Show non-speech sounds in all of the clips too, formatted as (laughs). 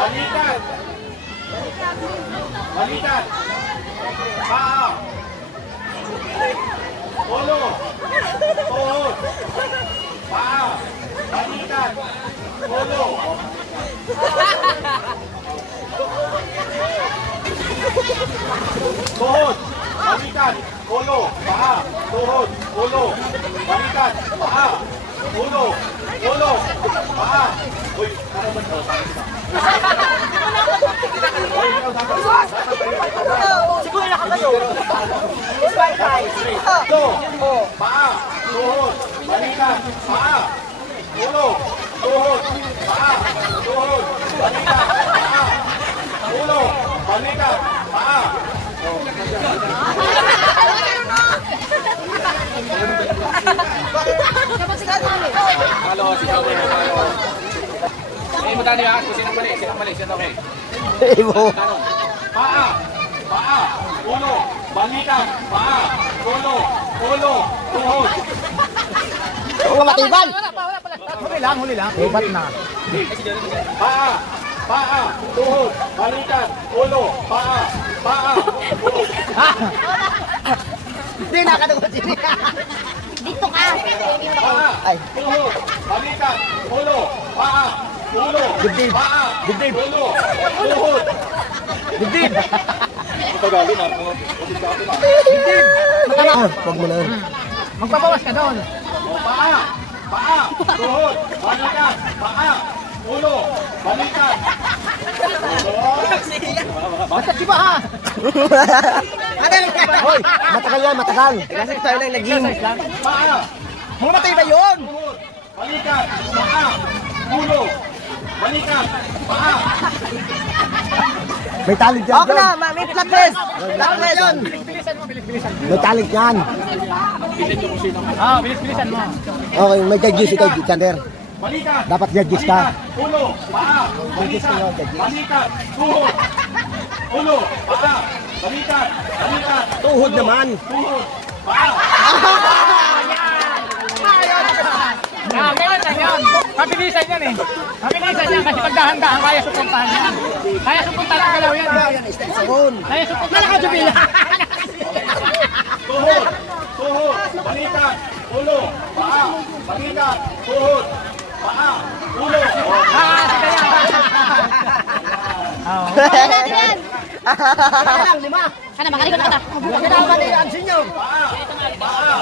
Balikat. Balikat. Paa. Ulo. Tuhod. Paa. Balikat. Ulo. Tuhod. Balikat. Ulo. Paa. Tuhod. Ulo. Balikat. Paa. Ulo. Ulo. Paa. Ano ito? Siguro na kayo. Ulo. Paa. Tuhod. Balikat. Paa. Ulo. Tuhod. Paa. Tuhod. Balikat. Paa. Ulo. Balikat. Paa. Halo, si Joey. Halo. Eh, magkano yan? Kung sinong mali, sinong mali, sinong okay. Paa. Paa. Ulo. Balikat. Paa. Ulo. Ulo. Tuhod. Oo, matibay. Huli lang, huli lang. Ibat na. Paa. Paa. Tuhod. Balikat. Ulo. Paa. Paa. Ulo. Hindi nakatagot sila. Dito ka. Paa. Ay. Tuhod. Balikat. Ulo. Paa. Dibdib. Dibdib. Tuhod. Dibdib. Tagalog na ako. Dibdib. Ah, Huwag mo na. Magpapawas ka doon. Paa. Paa. Tuhod. Balikat. Paa. Ulo. Balikat. Basta si ha. Hoy, matagal yan, matagal. Kasi tayo lang nag-gym. Paa. Mga matibay yun. Tuhod. Balikat. Paa. Ulo. Balikat. Paa. May talent yan. Okay na, ma- may flatless. Flatless yun. May talent yan. Ah, bilis-bilisan mo. Okay, may judges ikaw, Chander. Balikat. Dapat judges ka. Ulo. Paa. Balikat. Balikat. Tuhod. Ulo. Paa. Balikat. Balikat. Tuhod naman. Tuhod. Paa. Ah, ganyan lang yun. Mabilisan yan eh. Mabilisan yan kasi pag dahan-dahan kaya supuntahan yan. Kaya supuntahan ang galaw yan. Kaya supuntahan. Nakakajubila. Tuhod. Tuhod. Balikat. Ulo. Paa. Balikat. Tuhod. Paa. Ulo. Ah, sige (laughs) yan. Yan. Kaya lang, lima. Kana, makalikot ka na. Pag ginawa niyo ang sinyo. Paa. Paa.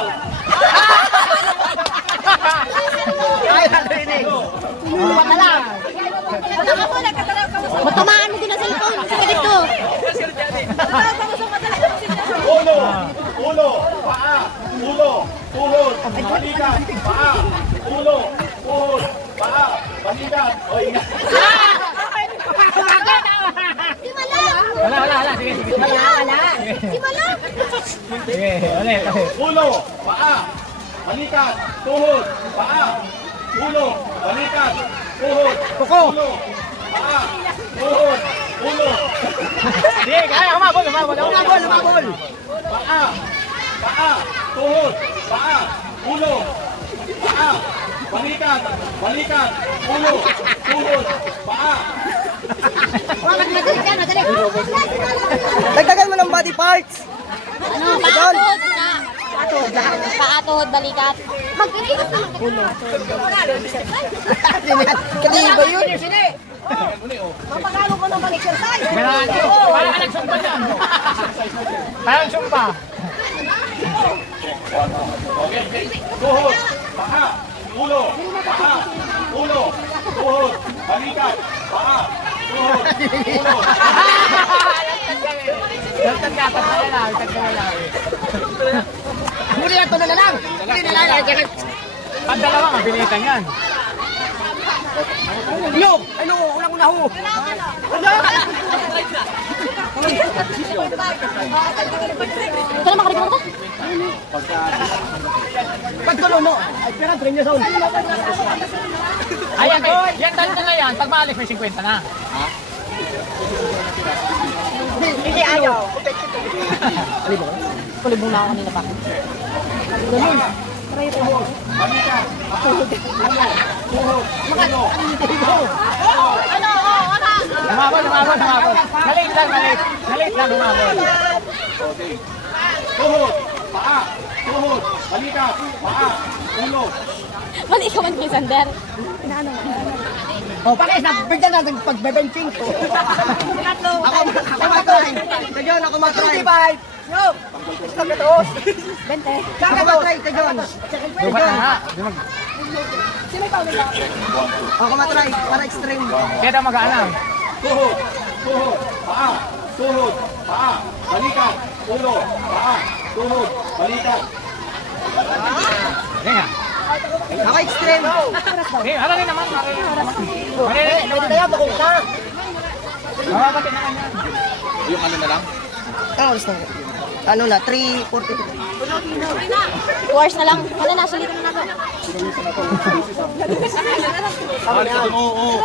Ay, narinig. Tuluwa na lang. Wala ka muna. Matamaan mo din ang cellphone. Sige dito. Ulo. Ulo. Paa. Ulo. Tuhod. Balikat. Paa. Ulo. Tuhod. Paa. Balikat. Oy. Di malam. Wala, wala, wala. Sige, sige. Wala, wala. Di malam. Sige, ulit. Ulo. Paa. Balikat. Tuhod. Paa. Ulo. Balikat. Tuhod. Ulo. Paa. Tuhod. Ulo. Sige, kaya umabol, umabol. Umabol, umabol. Paa. Paa. Tuhod. Paa. Ulo. Paa. Balikat. Balikat. Ulo. Tuhod. Paa. Dagdagan mo ng body parts. Ano, paatod na. Paatod. Paatod, balikat. Magkikita na. Ulo. Katiba yun. Mapagalo ko ng balik-exercise. Ganaan. Parang ka nagsumpa dyan. Parang sumpa. Tuhod. Paa. Ulo. Paa. Ulo. Tuhod. Balikat. Paa. Tuhod. Ulo. Dagdag ka, tagdag na lang, tagdag na lang. Huli na, tulo na lang. Huli na lang. Pag dalawa, mabilisan yan. Lo! Ay, lo! Ulang una ho! Ito na makalikot ka? Pag tulo mo! Ay, pera, 3 years old. Ay, yan, yan, tanto na yan. Pag maalis, may 50 na. Hindi ayaw. (laughs) Kulibong na ako kanina pa. Ulo. Tuhod. Ulo. Ano, oh, ano? Lumabon, lumabon, lumabon. Maliit lang, maliit. Maliit lang, lumabon. Tuhod, paa, tuhod, balikat, paa, ulo. Mali ka man kay Sander. O, pakis na, bigyan natin pagbe-benching ko. ako, ako matry. Kajon, ako matry. 25. Yo! Bente. Ako matry, kajon. Lubat na nga. Di mag- Ako matry, para extreme. Kaya daw mag-alam. Tuhod, tuhod, paa, tuhod, paa, balikat, ulo, paa, tuhod, balikat. Sige nga. Ako extreme. Sige, harapin naman. Harapin naman. Maririnig naman. Kaya bakong ka. Mamamatid naman yan. Yung ano na lang? Ano, na? Ano na, 3.42. Two hours na lang. Wala na, sulitin mo na to. Oo, oo.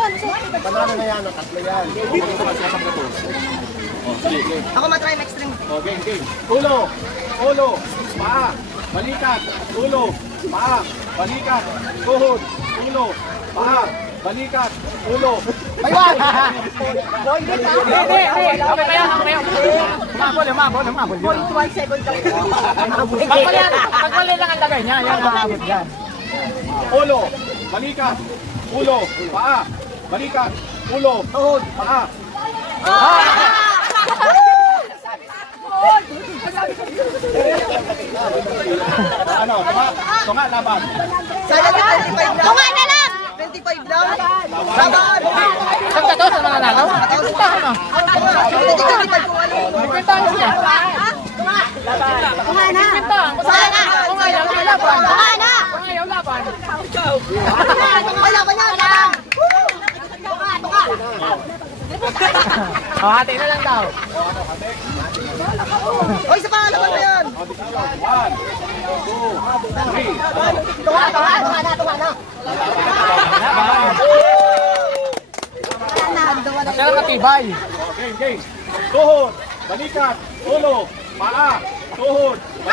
Panalo na yan, tatlo yan. Ako matry ng extreme. Okay, okay. Ulo, ulo, paa, balikat, ulo, paa, balikat, tuhod, ulo, paa, balikat, ulo. Hindi, hindi, hindi. Okay, kaya, kaya. Umabol, umabol, umabol. yun. Pag mali, pag mali lang ang lagay niya, yan umabol yan. Ulo, balikat, ulo, paa, balikat, ulo, tuhod, paa. Ano, tunga, tunga, laban. Sana 25 lang. Tunga na lang! 25 lang. Laban! Saan ka to? Saan mga nalaw? Puntahan mo. 25 kung ano. Puntahan mo siya. Tunga na! Puntahan. Tunga na! Kung ayaw, may laban. Tunga na! Kung ayaw, laban. Wala ba yan? lang! Tunga! Tunga! O, hati na lang daw. Oy, sa pangalaman mo yan. One, two, three. Tunga, tunga, tunga na, tunga na. Masaya lang matibay. Okay, okay. Tuhod, balikat, ulo, paa, tuhod, balikat.